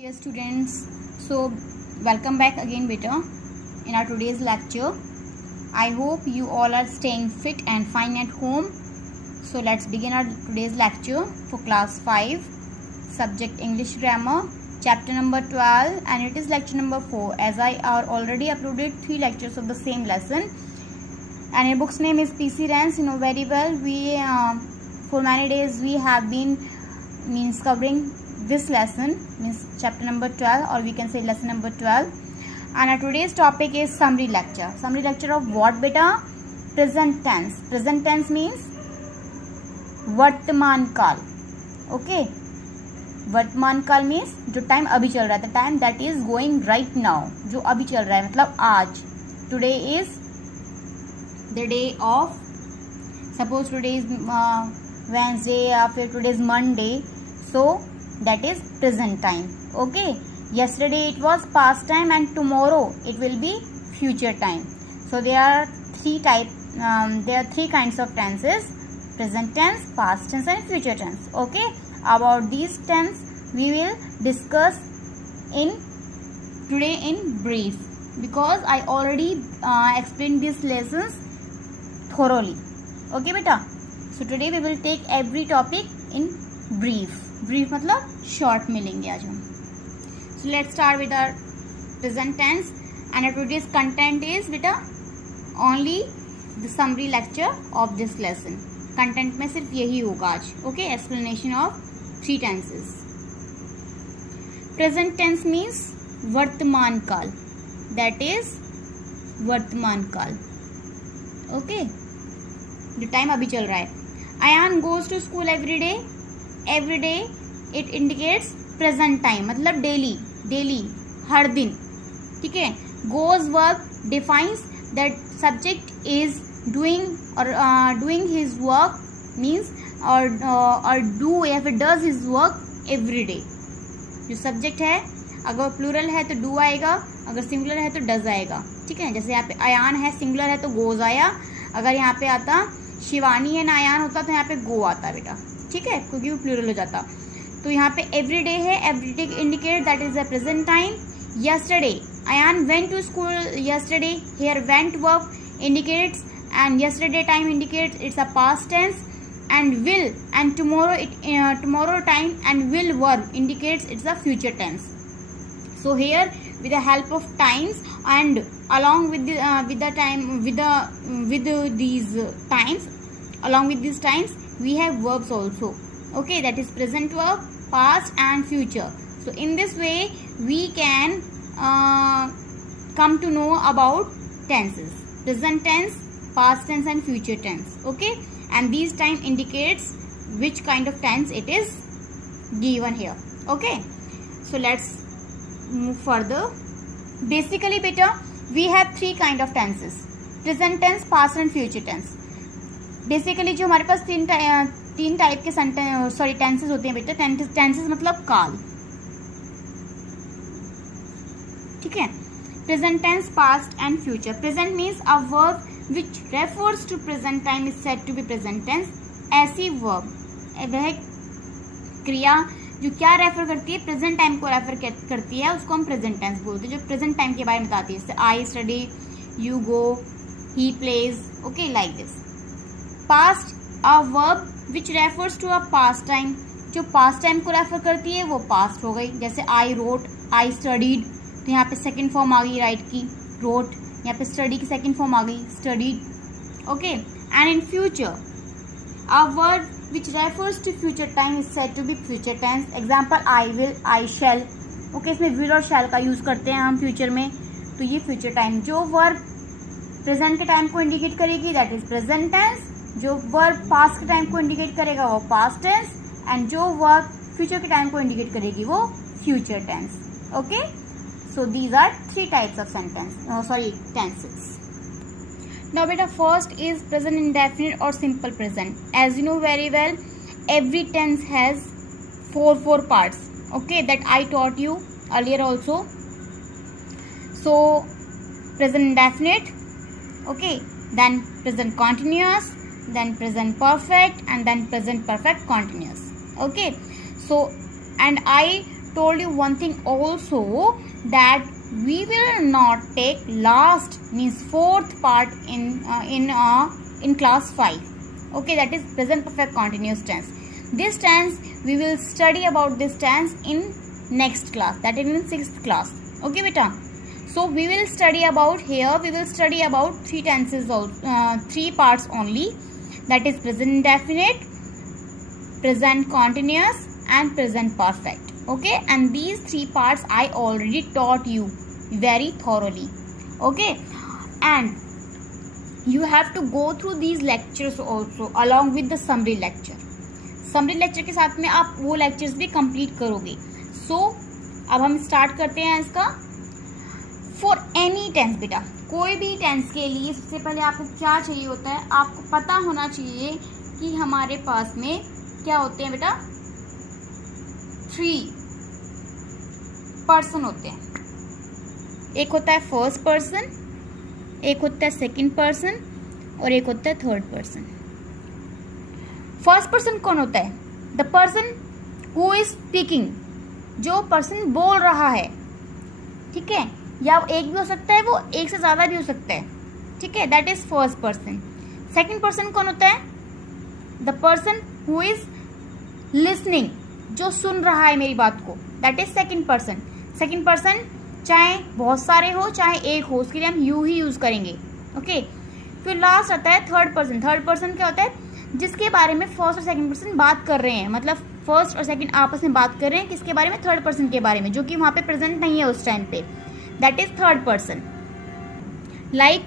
Dear students, so welcome back again beta in our today's lecture. I hope you all are staying fit and fine at home. So let's begin our today's lecture for class 5, subject English grammar, chapter number 12, and it is lecture number 4 as I already uploaded 3 lectures of the same lesson. And your book's name is PC Rance. You know very well we for many days we have been covering this lesson, means chapter number 12, or we can say lesson number 12. And our today's topic is summary lecture. Summary lecture of what beta? Present tense. Present tense means वर्तमान काल. Okay, वर्तमान काल means जो time अभी चल रहा है, the time that is going right now, जो अभी चल रहा है, मतलब आज. Today is the day of, suppose today is Wednesday or today is Monday, so that is present time. Okay, yesterday it was past time and tomorrow it will be future time. So there are three kinds of tenses: present tense, past tense and future tense. Okay, about these tense we will discuss today in brief, because I already explained these lessons thoroughly. Okay beta, so today we will take every topic in brief. Brief मतलब short में लेंगे आज हम. So let's start with our present tense and today's content is बेटा only the summary lecture of this lesson. Content में सिर्फ यही होगा आज. Okay, explanation of 3 tenses. Present tense means वर्तमान काल, दैट इज वर्तमान काल. ओके, जो टाइम अभी चल रहा है. Ayaan goes to school every day. Every day it indicates present time, मतलब डेली हर दिन. ठीक है. Goes work defines that subject is doing और डूइंग हिज वर्क मीन्स और डू या फिर does his work every day. जो सब्जेक्ट है अगर प्लूरल है तो डू आएगा, अगर सिंगुलर है तो डज आएगा. ठीक है. जैसे यहाँ पे अयान है, सिंगुलर है तो गोज आया. अगर यहाँ पे आता शिवानी है ना अयान होता तो यहाँ पे गो आता बेटा. ठीक है, क्योंकि वो प्लूरल हो जाता. तो यहाँ पे एवरी डे है, every day indicate that is the present time. Yesterday Ayaan went to school yesterday. Here went verb indicates and yesterday time indicates it's a past tense. And will and tomorrow time and will verb indicates it's a future tense. So here with the help of times and along with these times we have verbs also. Okay, that is present verb, past and future. So in this way we can come to know about tenses: present tense, past tense and future tense. Okay, and these time indicates which kind of tense it is given here. Okay, so let's move further. Basically beta we have 3 kind of tenses: present tense, past and future tense. Basically जो हमारे पास तीन type के tenses होते हैं बेटा. Tenses मतलब काल. ठीक है. Present tense, past and future. Present means a verb which refers to present time is said to be present tense. ऐसी वर्ब, वह क्रिया जो क्या रेफर करती है, प्रेजेंट टाइम को रेफर करती है, उसको हम प्रेजेंट टेंस बोलते हैं, जो प्रेजेंट टाइम के बारे में बताती है. जैसे I study, you go, he plays. Okay, like this. Past a verb which refers to a past time. जो पास्ट टाइम को रेफर करती है वो पास्ट हो गई. जैसे आई रोट, आई स्टडीड, तो यहाँ पे सेकंड फॉर्म आ गई राइट की, रोट. यहाँ पे स्टडी की सेकंड फॉर्म आ गई, studied. Okay, and in future a verb which refers to future time is said to be future tense. Example, I will, I shall. Okay, इसमें will और shall का use करते हैं हम फ्यूचर में, तो ये फ्यूचर टाइम. जो वर्ब प्रेजेंट के टाइम को इंडिकेट करेगी दैट इज प्रेजेंट टेंस. जो वर्ब पास्ट के टाइम को इंडिकेट करेगा वो पास्ट टेंस. एंड जो वर्ब फ्यूचर के टाइम को इंडिकेट करेगी वो future tense. Okay, so these are 3 types of tenses. Now beta, first is present indefinite or simple present. As you know very well, every tense has four parts. Okay, that I taught you earlier also. So present indefinite, okay, then present continuous, then present perfect, and then present perfect continuous. Okay, so and I told you one thing also, that we will not take last means fourth part in class 5. Okay, that is present perfect continuous tense. This tense we will study about this tense in next class, that is in 6th class. Okay beta, so we will study about here, we will study about 3 tenses also, 3 parts only, that is present indefinite, present continuous and present perfect. Okay, and these 3 parts I already taught you very thoroughly. Okay, and you have to go through these lectures also along with the summary lecture. Summary lecture के साथ में आप वो lectures भी complete करोगे. So अब हम start करते हैं इसका. For any tense बेटा, कोई भी tense के लिए सबसे पहले आपको क्या चाहिए होता है, आपको पता होना चाहिए कि हमारे पास में क्या होते हैं बेटा, 3 पर्सन होते हैं. एक होता है फर्स्ट पर्सन, एक होता है सेकंड पर्सन और एक होता है थर्ड पर्सन. फर्स्ट पर्सन कौन होता है? The person who is speaking, जो पर्सन बोल रहा है. ठीक है, या एक भी हो सकता है, वो एक से ज़्यादा भी हो सकता है. ठीक है, that is first person. Second person कौन होता है? The person who is listening, जो सुन रहा है मेरी बात को, that is second person. Second person चाहे बहुत सारे हो चाहे एक हो, उसके लिए हम यू ही यूज करेंगे. ओके, फिर लास्ट आता है थर्ड पर्सन. थर्ड पर्सन क्या होता है? जिसके बारे में फर्स्ट और सेकंड पर्सन बात कर रहे हैं, मतलब फर्स्ट और सेकंड आपस में बात कर रहे हैं किसके बारे में? थर्ड पर्सन के बारे में, जो कि वहां पे प्रेजेंट नहीं है उस टाइम पे, that is third person. Like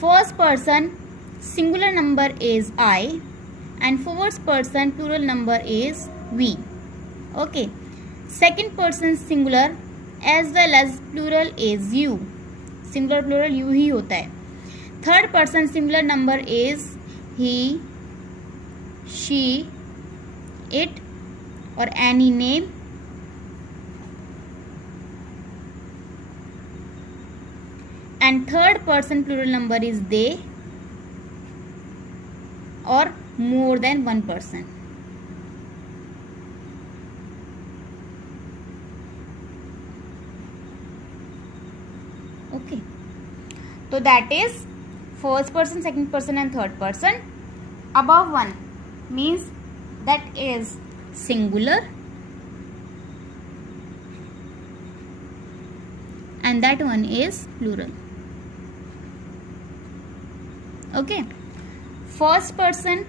first person singular number is I and first person plural number is we. Okay, second person singular as well as plural is you. Singular plural you ही होता है. Third person singular number is he, she, it और any name. And third person plural number is they और more than one person. Okay, so that is first person, second person and third person. Above one means that is singular and that one is plural. Okay, first person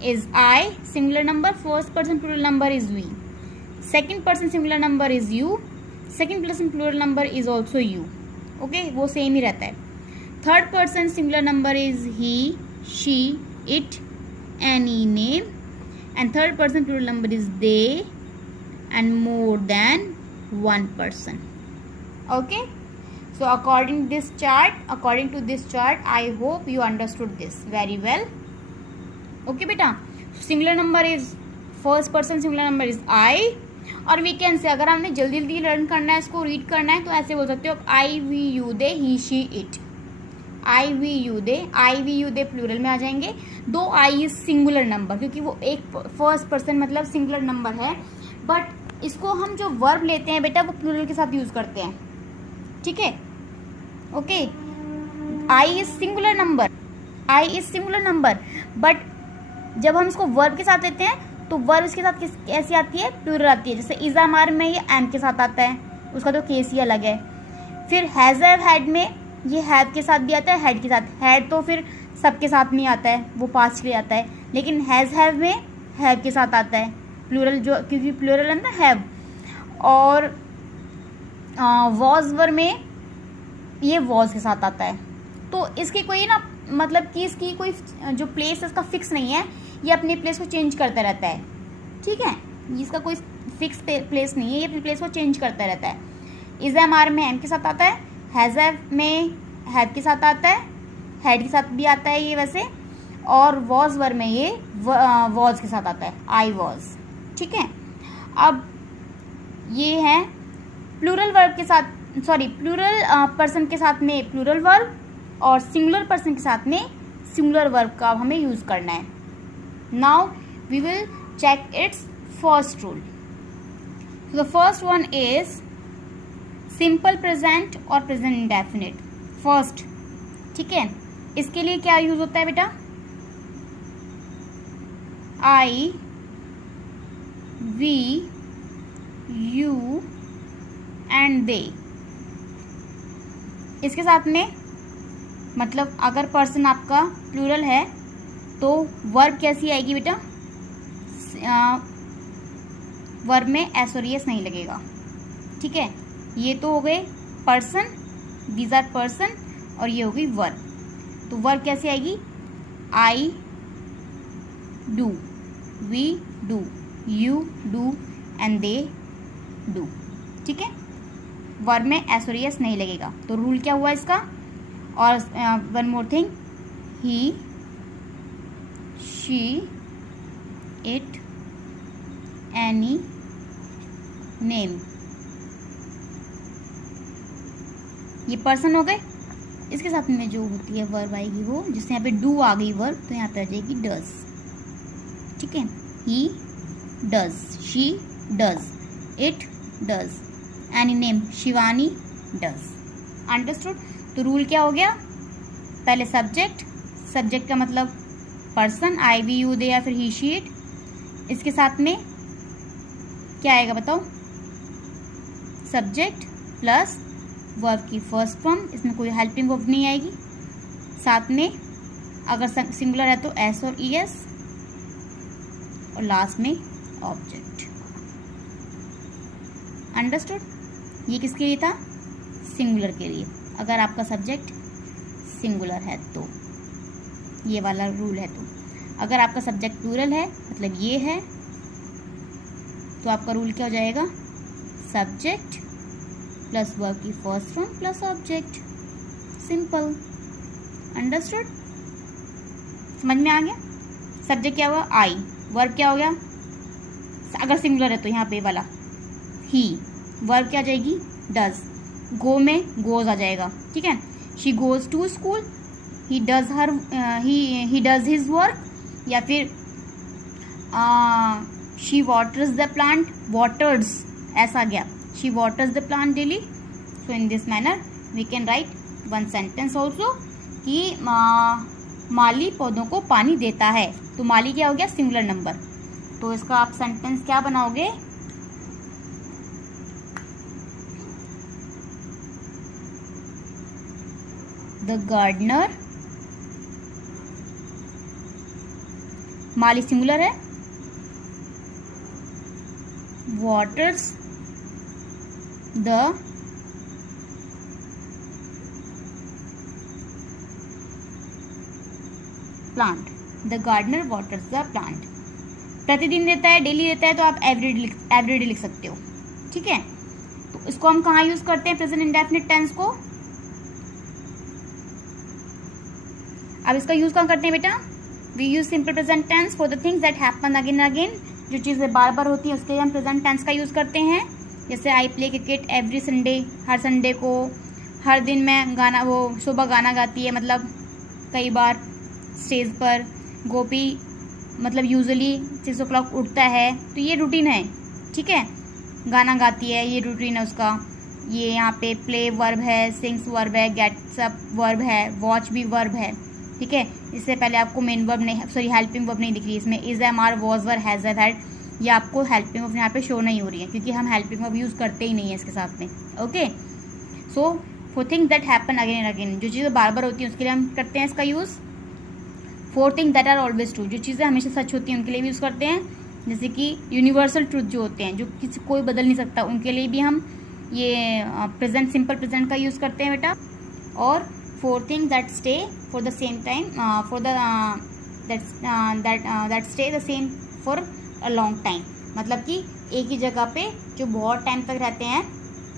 is I, singular number. First person plural number is we. Second person singular number is you. Second person plural number is also you. Okay, वो same ही रहता है. Third person singular number is he, she, it, any name. And third person plural number is they and more than one person. Okay, so according to this chart I hope you understood this very well. Okay बेटा, singular number is first person, singular number is I. और we can say, अगर हमने जल्दी जल्दी learn करना है, इसको read करना है, तो ऐसे बोल सकते हो I we you they, he she it. I we you they plural में आ जाएंगे. 2 आई इज सिंगुलर नंबर, क्योंकि वो एक फर्स्ट पर्सन मतलब सिंगुलर नंबर है, बट इसको हम जो वर्ब लेते हैं बेटा वो प्लूरल के साथ यूज करते हैं. ठीक है, okay. I is singular number, but जब हम इसको वर्ब के साथ लेते हैं तो वर्ब इसके साथ कैसी आती है? प्लूरल आती है. जैसे इज़ामार में ये एम के साथ आता है, उसका तो केस ही अलग है. फिर हैज़ हैव हैड में ये हैव के साथ भी आता है, हैड के साथ. हैड तो फिर सबके साथ नहीं आता है, वो पास्ट के लिए आता है. लेकिन हैज़ हैव में हैव के साथ आता है प्लूरल, जो क्योंकि प्लूरल है ना हैव. और वॉज वर में ये वॉज के साथ आता है. तो इसकी कोई ना मतलब कि इसकी कोई जो प्लेस है इसका फिक्स नहीं है, ये अपने प्लेस को चेंज करता रहता है. ठीक है, इसका कोई फिक्स प्लेस नहीं है, ये अपनी प्लेस को चेंज करता रहता है. इज़ामार में एम के साथ आता है, हैज़ हैव में हैव के साथ आता है, हैड के साथ भी आता है ये वैसे. और वॉज वर में ये वॉज के साथ आता है, आई वॉज. ठीक है, अब ये है प्लूरल वर्ब के साथ, सॉरी प्लूरल पर्सन के साथ में प्लूरल वर्ब और सिंगुलर पर्सन के साथ में सिंगुलर वर्ब का हमें यूज करना है. Now we will check its first rule. The first one is simple present और प्रेजेंट इंडेफिनिट। फर्स्ट, ठीक है, इसके लिए क्या यूज होता है बेटा? I, we, you and they. इसके साथ में मतलब अगर पर्सन आपका प्लूरल है तो वर्ब कैसी आएगी बेटा? वर्ब में एस और एस नहीं लगेगा, ठीक है। ये तो हो गए पर्सन, दीज आर पर्सन, और ये हो गई वर्ब। तो वर्ब कैसे आएगी? I do, we do, you do and they do, ठीक है। वर्ब में एस और एस नहीं लगेगा। तो रूल क्या हुआ इसका? और one more thing, he, she, it, any, name, ये पर्सन हो गए। इसके साथ में जो होती है वर्ब आएगी वो, जैसे यहाँ पे डू आ गई वर्ब, तो यहाँ पे आ जाएगी डज, ठीक है। He does, she does, it does, any name Shivani does. Understood? तो रूल क्या हो गया? पहले सब्जेक्ट, सब्जेक्ट का मतलब person, I we you they या फिर ही शी इट। इसके साथ में क्या आएगा बताओ? सब्जेक्ट प्लस वर्ब की फर्स्ट फॉर्म, इसमें कोई हेल्पिंग वर्ब नहीं आएगी। साथ में अगर सिंगुलर है तो एस और ई एस, और लास्ट में ऑब्जेक्ट। अंडरस्टूड? ये किसके लिए था? सिंगुलर के लिए। अगर आपका सब्जेक्ट सिंगुलर है तो, ये वाला रूल है। तो अगर आपका सब्जेक्ट प्लूरल है, मतलब ये है, तो आपका रूल क्या हो जाएगा? सब्जेक्ट प्लस वर्ब की first form plus object. Simple. Understood? समझ में आ गया? सब्जेक्ट क्या हुआ? आई। वर्ब क्या हो गया? अगर सिंगुलर है तो यहाँ पे वाला ही। वर्ब क्या आ जाएगी? डज। गो में गोज आ जाएगा, ठीक है। She goes to school, he does her he does his work, या फिर she waters the plant, waters ऐसा आ गया, she waters the plant daily. So in this manner we can write one sentence also कि माली पौधों को पानी देता है। तो माली क्या हो गया? Singular number. तो इसका आप सेंटेंस क्या बनाओगे? द गार्डनर, माली सिंगुलर है, waters the plant, the gardener waters the plant. प्रतिदिन देता है, डेली देता है, तो आप एवरीडे लिख सकते हो, ठीक है। तो इसको हम कहाँ यूज करते हैं? प्रेजेंट इंडेफिनिट टेंस को। अब इसका यूज कहाँ करते हैं बेटा? We use simple present tense for the things that happen again and again. जो चीज़ें बार बार होती है उसके लिए हम प्रेजेंट टेंस का यूज करते हैं। जैसे I play cricket every Sunday, her Sunday को, हर दिन मैं गाना, वो सुबह गाना गाती है, मतलब कई बार स्टेज पर। गोपी मतलब यूजुअली 6 o'clock उठता है, तो ये रूटीन है, ठीक है। गाना गाती है, ये रूटीन है उसका। ये यहाँ पे प्ले वर्ब है, सिंग्स वर्ब है, गेट्स अप वर्ब है, वॉच भी वर्ब है, ठीक है। इससे पहले आपको मेन वर्ब नहीं, सॉरी हेल्पिंग वर्ब नहीं दिख रही इसमें। Is, am, are, was, were, has, had, ये आपको हेल्पिंग वर्ब यहाँ पे शो नहीं हो रही है, क्योंकि हम हेल्पिंग वर्ब यूज़ करते ही नहीं है इसके साथ में। Okay, so for things that happen again and again, जो चीज़ें बार बार होती हैं उसके लिए हम करते हैं इसका use. For things that are always true, जो चीज़ें हमेशा सच होती हैं उनके लिए भी यूज़ करते हैं। जैसे कि यूनिवर्सल ट्रूथ जो होते हैं, जो किसी कोई बदल नहीं सकता, उनके लिए भी हम ये प्रेजेंट, सिंपल प्रेजेंट का यूज़ करते हैं बेटा। और for things that stay for the same time, for the that stay the same for a long time, मतलब कि एक ही जगह पे जो बहुत टाइम तक रहते हैं,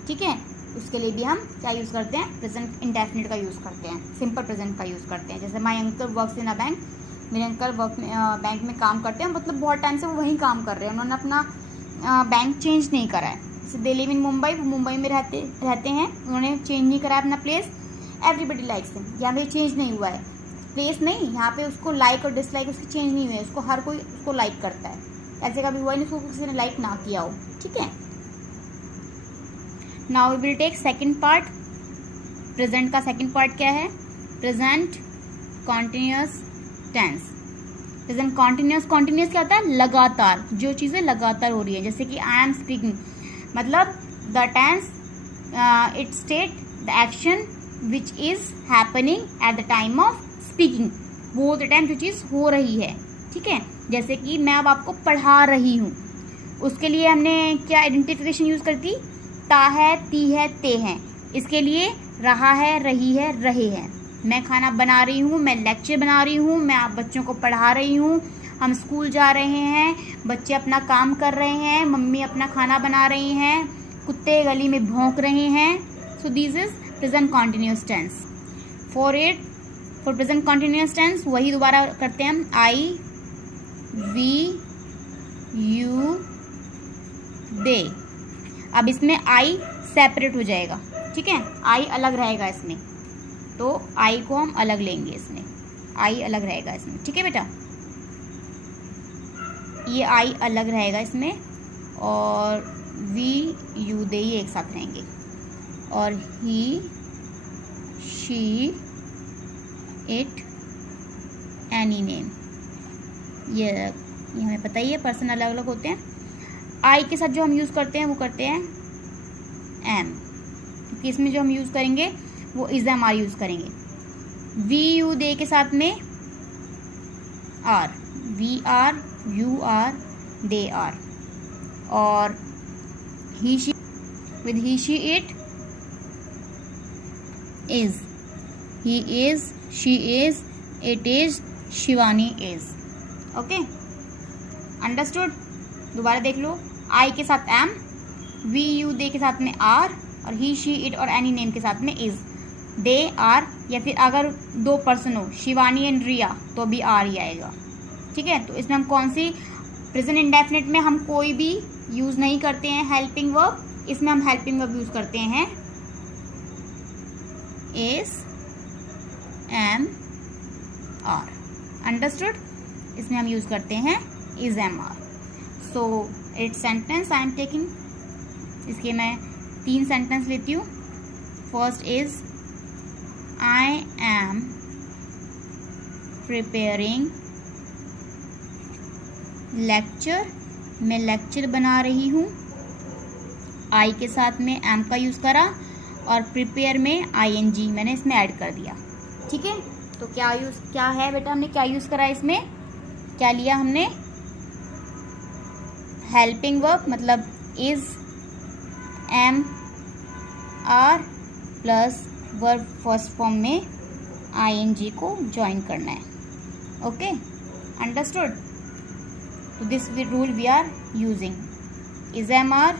ठीक है, उसके लिए भी हम क्या यूज़ करते हैं? प्रेजेंट इंडेफिनिट का यूज़ करते हैं, सिंपल प्रेजेंट का यूज़ करते हैं। जैसे my uncle works in a bank, मेरे अंकल बैंक में काम करते हैं, मतलब बहुत टाइम से वो वहीं काम कर रहे हैं, उन्होंने अपना बैंक चेंज नहीं करा है। जैसे दे लिव इन मुंबई, वो मुंबई में रहते हैं, उन्होंने चेंज नहीं करा है अपना प्लेस। एवरीबडी लाइक्स हिम, यहाँ पे चेंज नहीं हुआ है, प्लेस नहीं, यहाँ पे उसको लाइक और डिसलाइक उसकी चेंज नहीं हुई है, उसको हर कोई उसको लाइक करता है। ऐसे कभी हुआ ही नहीं उसको किसी ने लाइक ना किया हो, ठीक है। Now we will take second part. Present का सेकंड पार्ट क्या है? Present continuous tense. Present continuous क्या होता है? लगातार, जो चीज़ें लगातार हो रही है, जैसे कि आई एम स्पीकिंग, मतलब the tense it state the action which is happening at the time of speaking, वो द टाइम जो चीज़ हो रही है, ठीक है। जैसे कि मैं अब आपको पढ़ा रही हूँ, उसके लिए हमने क्या आइडेंटिफिकेशन यूज़ करती? ता है, ती है, ते हैं। इसके लिए रहा है, रही है, रहे हैं। मैं खाना बना रही हूँ, मैं लेक्चर बना रही हूँ, मैं आप बच्चों को पढ़ा रही हूँ, हम स्कूल जा रहे हैं, बच्चे अपना काम कर रहे हैं, मम्मी अपना खाना बना रही हैं, कुत्ते गली में भौंक रहे हैं। So this is present continuous tense. For present continuous tense वही दोबारा करते हैं हम। I, we, you, they. अब इसमें आई सेपरेट हो जाएगा, ठीक है, आई अलग रहेगा इसमें, तो आई को हम अलग लेंगे, इसमें आई अलग रहेगा इसमें, ठीक है बेटा, ये आई अलग रहेगा इसमें, और वी, यू, दे ये एक साथ रहेंगे, और he, she, it, any name, ये हमें पता ही है पर्सन अलग अलग होते हैं। आई के साथ जो हम यूज़ करते हैं वो करते हैं एम, क्योंकि इसमें जो हम यूज़ करेंगे वो इज एम आर यूज़ करेंगे। वी, यू, दे के साथ में are, we are, you are, they are, और he, she, with he, she, it, is, he is, she is, it is, Shivani is. Okay, understood? दोबारा देख लो। आई के साथ एम, वी, यू, दे के साथ में आर, और ही, शी, इट और एनी नेम के साथ में इज, दे, आर, या फिर अगर दो पर्सन हो, शिवानी एंड रिया, तो भी आर ही आएगा, ठीक है। तो इसमें हम कौन सी प्रेजेंट इंडेफिनिट में हम कोई भी यूज़ नहीं करते हैं हेल्पिंग वर्ब, इसमें हम हेल्पिंग वर्ब यूज़ करते हैं इज, एम, आर। अंडरस्टूड? इसमें हम यूज़ करते हैं is, am, are. So it sentence I am taking, इसके मैं 3 सेंटेंस लेती हूँ। First is I am preparing lecture, मैं लेक्चर बना रही हूँ। आई के साथ में एम का यूज़ करा, और प्रिपेयर में आईएनजी मैंने इसमें ऐड कर दिया, ठीक है। तो क्या है बेटा, हमने क्या यूज़ करा इसमें, क्या लिया हमने? हेल्पिंग वर्ब, मतलब is, am, are plus verb first form में आईएनजी को ज्वाइन करना है। Okay, understood? तो this rule we are using, is, am, are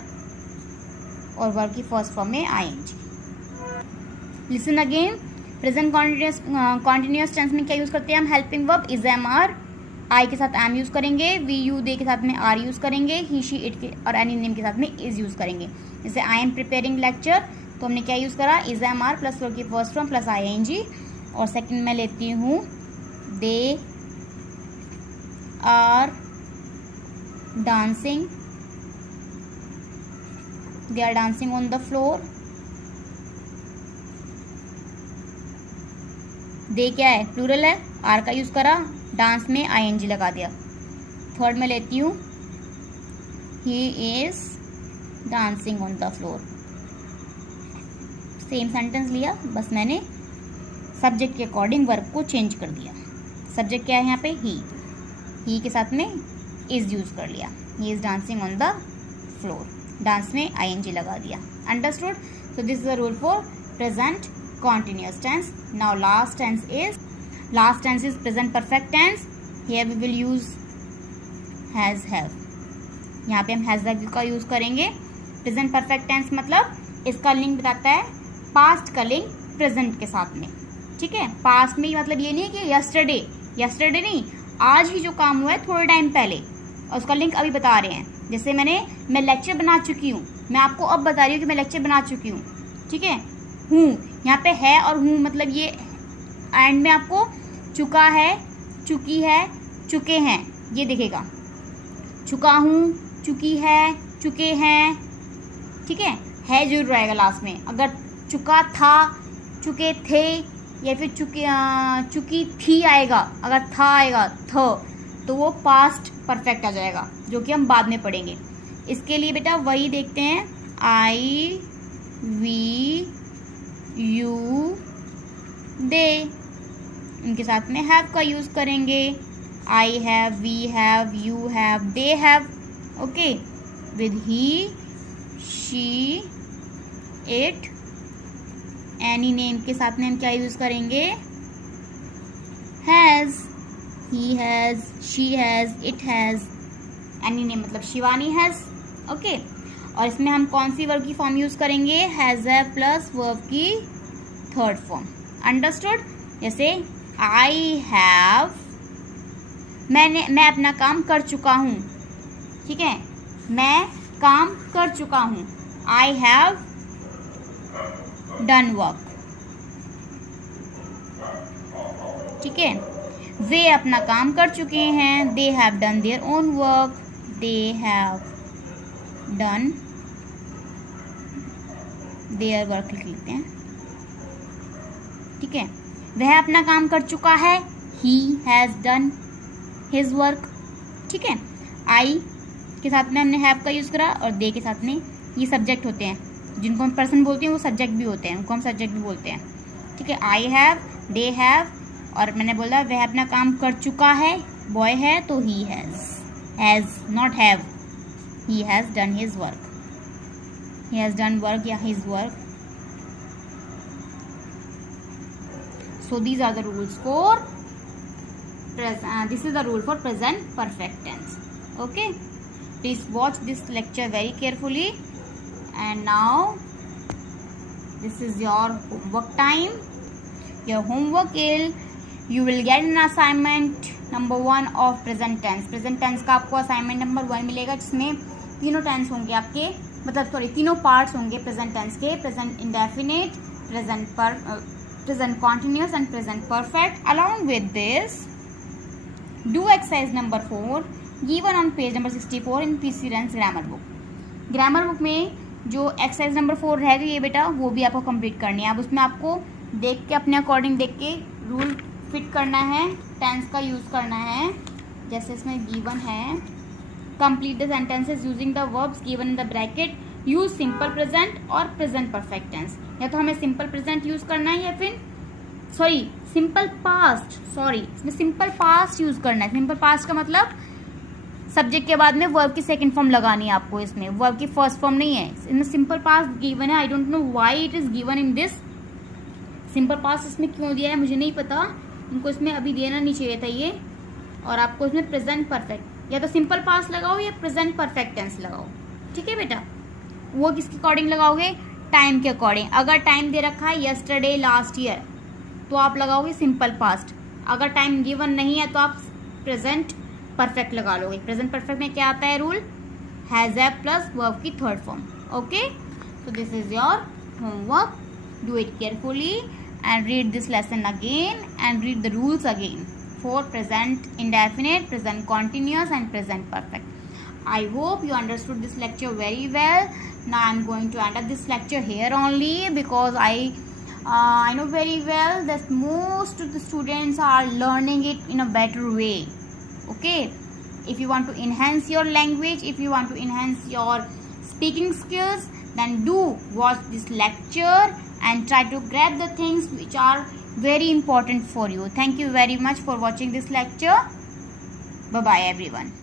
और वर्ब की फर्स्ट फॉर्म में ING. Listen again. Present continuous tense में क्या यूज़ करते हैं हम? Helping verb is, am, are, I के साथ एम यूज़ करेंगे, वी, यू, दे के साथ में आर यूज़ करेंगे, ही, शी, इट के और एनी नेम के साथ में इज यूज़ करेंगे। जैसे आई एम प्रिपेयरिंग लेक्चर, तो हमने क्या यूज़ करा? Is, am, are plus verb की फर्स्ट फॉर्म प्लस आईएनजी। और सेकंड में लेती हूँ they are dancing, they are dancing on the floor. They क्या है? प्लूरल है, आर का यूज़ करा, डांस में आईएनजी लगा दिया। थर्ड में लेती हूँ he is dancing on the floor. Same sentence लिया, बस मैंने सब्जेक्ट के अकॉर्डिंग वर्ब को चेंज कर दिया। सब्जेक्ट क्या है यहाँ पे? ही के साथ में इज यूज कर लिया। He is dancing on the floor, dance में आईएनजी लगा दिया। Understood? So this is the rule for present continuous tense. Now last tense is present perfect tense. Here we will use has have. यहाँ पे हम has have का use करेंगे। Present perfect tense मतलब इसका लिंक बताता है पास्ट का लिंक प्रेजेंट के साथ में, ठीक है। पास्ट में मतलब ये नहीं है कि यस्टरडे नहीं, आज ही जो काम हुआ है थोड़े टाइम पहले, और उसका लिंक अभी बता रहे हैं। जैसे मैं लेक्चर बना चुकी हूँ, मैं आपको अब बता रही हूँ कि मैं लेक्चर बना चुकी हूँ, ठीक है। हूँ यहाँ पे है और हूँ मतलब ये एंड में आपको चुका है, चुकी है, चुके हैं ये दिखेगा। चुका हूँ, चुकी है, चुके हैं, ठीक है। है जरूर आएगा लास्ट में। अगर चुका था, चुके थे या फिर चुकी थी आएगा, अगर था आएगा तो वो पास्ट परफेक्ट आ जाएगा, जो कि हम बाद में पढ़ेंगे। इसके लिए बेटा वही देखते हैं, आई, वी, यू, दे, इनके साथ में हैव का यूज करेंगे। I have, we have, you have, they have, okay. With he, she, it, any name के साथ में हम क्या यूज करेंगे, has, he has, she has, it has, any name मतलब शिवानी हैज, ओके। और इसमें हम कौन सी वर्ब की फॉर्म यूज करेंगे, हैज हैव प्लस वर्ब की थर्ड फॉर्म। अंडरस्टूड? जैसे आई हैव, मैं अपना काम कर चुका हूँ, ठीक है, मैं काम कर चुका हूँ, आई हैव डन वर्क, ठीक है। वे अपना काम कर चुके हैं, they have done their own work, they have done their work लिख लेते हैं, ठीक है। वह अपना काम कर चुका है, ही हैज डन हिज वर्क, ठीक है। आई के साथ में हमने हैव का यूज करा और दे के साथ में ये सब्जेक्ट होते हैं, जिनको हम पर्सन बोलते हैं वो सब्जेक्ट भी होते हैं, उनको हम सब्जेक्ट भी बोलते हैं, ठीक है। आई हैव, दे हैव, और मैंने बोला वह अपना काम कर चुका है, बॉय है तो he has not have, he has done his work, he has done work या his work. So these are the rules for this is the rule for present perfect tense. Okay, please watch this lecture very carefully. And now this is your homework time. Your homework is you will get an assignment number 1 of present tense. Present tense का आपको assignment number 1 मिलेगा, जिसमें तीनों tense होंगे आपके, मतलब sorry तीनों parts होंगे present tense के, present indefinite, present continuous and present perfect. Along with this, do exercise number 4 given on page number 64 in PC Rans grammar book. Grammar book में जो एक्सरसाइज नंबर 4 रह गई है बेटा, वो भी आपको कंप्लीट करनी है। अब उसमें आपको देख के अपने अकॉर्डिंग देख के रूल फिट करना है, टेंस का यूज़ करना है। जैसे इसमें गिवन है, complete the sentences using the verbs given in the bracket, use simple present और प्रेजेंट परफेक्ट टेंस। या तो हमें सिंपल प्रेजेंट यूज करना है या फिर सिंपल पास्ट, इसमें सिंपल पास्ट यूज करना है। सिंपल पास्ट का मतलब सब्जेक्ट के बाद में वर्ब की सेकंड फॉर्म लगानी है आपको, इसमें वर्ब की फर्स्ट फॉर्म नहीं है। इसमें सिंपल पास्ट गिवन है, I don't know why it is given in this. Simple past इसमें क्यों दिया है मुझे नहीं पता, उनको इसमें अभी देना नहीं चाहिए था ये। और आपको इसमें प्रेजेंट परफेक्ट, या तो सिंपल पास्ट लगाओ या प्रेजेंट परफेक्ट टेंस लगाओ, ठीक है बेटा। वो किसके अकॉर्डिंग लगाओगे, टाइम के अकॉर्डिंग। अगर टाइम दे रखा है यस्टरडे, लास्ट ईयर, तो आप लगाओगे सिंपल पास्ट। अगर टाइम गिवन नहीं है तो आप प्रेजेंट परफेक्ट लगा लोगे। प्रेजेंट परफेक्ट में क्या आता है rule, has have plus verb की third form, okay. So this is your homework, do it carefully and read this lesson again and read the rules again for present indefinite, present continuous and present perfect. I hope you understood this lecture very well. Now I am going to end up this lecture here only, because I know very well that most of the students are learning it in a better way. Okay, if you want to enhance your language, if you want to enhance your speaking skills, then do watch this lecture and try to grab the things which are very important for you. Thank you very much for watching this lecture. Bye bye everyone.